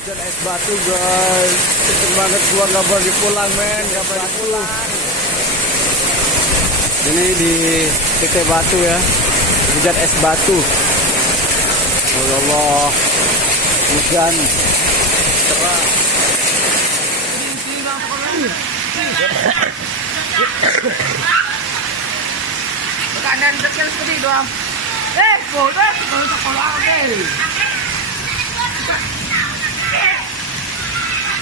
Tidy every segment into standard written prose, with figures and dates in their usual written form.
Hujan es batu guys, kenceng banget gua nggak boleh pulang men, nggak boleh pulang. Ini di titik batu ya, hujan es batu. Ya Allah, hujan cerah. Kanan kecil seperti doang. Bodoh, kalau sekolah deh.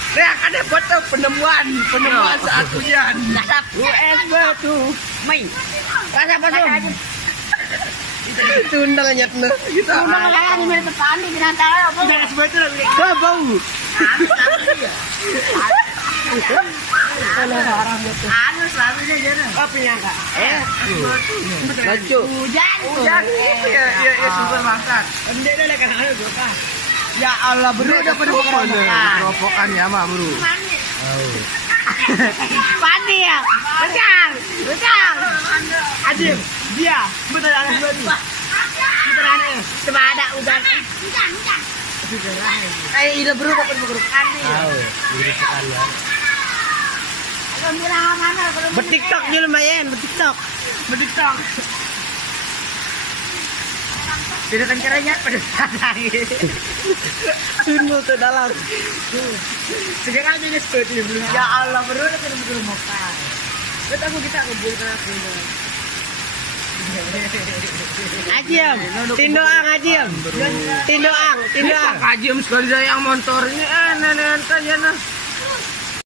Reakannya buat penemuan saat hujan. US batu, main. Rasa apa tuh? Tunda nyet nu. Tunda makanya di mana depan di binatang apa? US batu lagi. Bau. Kalau orang gitu. Anu selalunya jadi. Apa yang kak? Lanjut. Hujan. Iya super masak. Endek dah kan anu juga kak. Ya Allah bro udah pada keropokan ya mak bro. Pandi ya. Betul. Adil, dia betul aneh batu. Betul aneh. Cuma ada hujan. Iya bro dapat bro. Aneh. Ini sekalian. Kalau bilang mana kalau Bertiktok juga lumayan, bertiktok. Tidak kan caranya pada lagi. Sunu tuh dalam. Sekarang aja seperti belum. Ya Allah, baru ada kan belum makan. Betul aku kita kumpul ke aku. Ajiem. Tindoang Ajiem. Tindoang. Ajiem sekali saya yang motornya nenek tanya nah.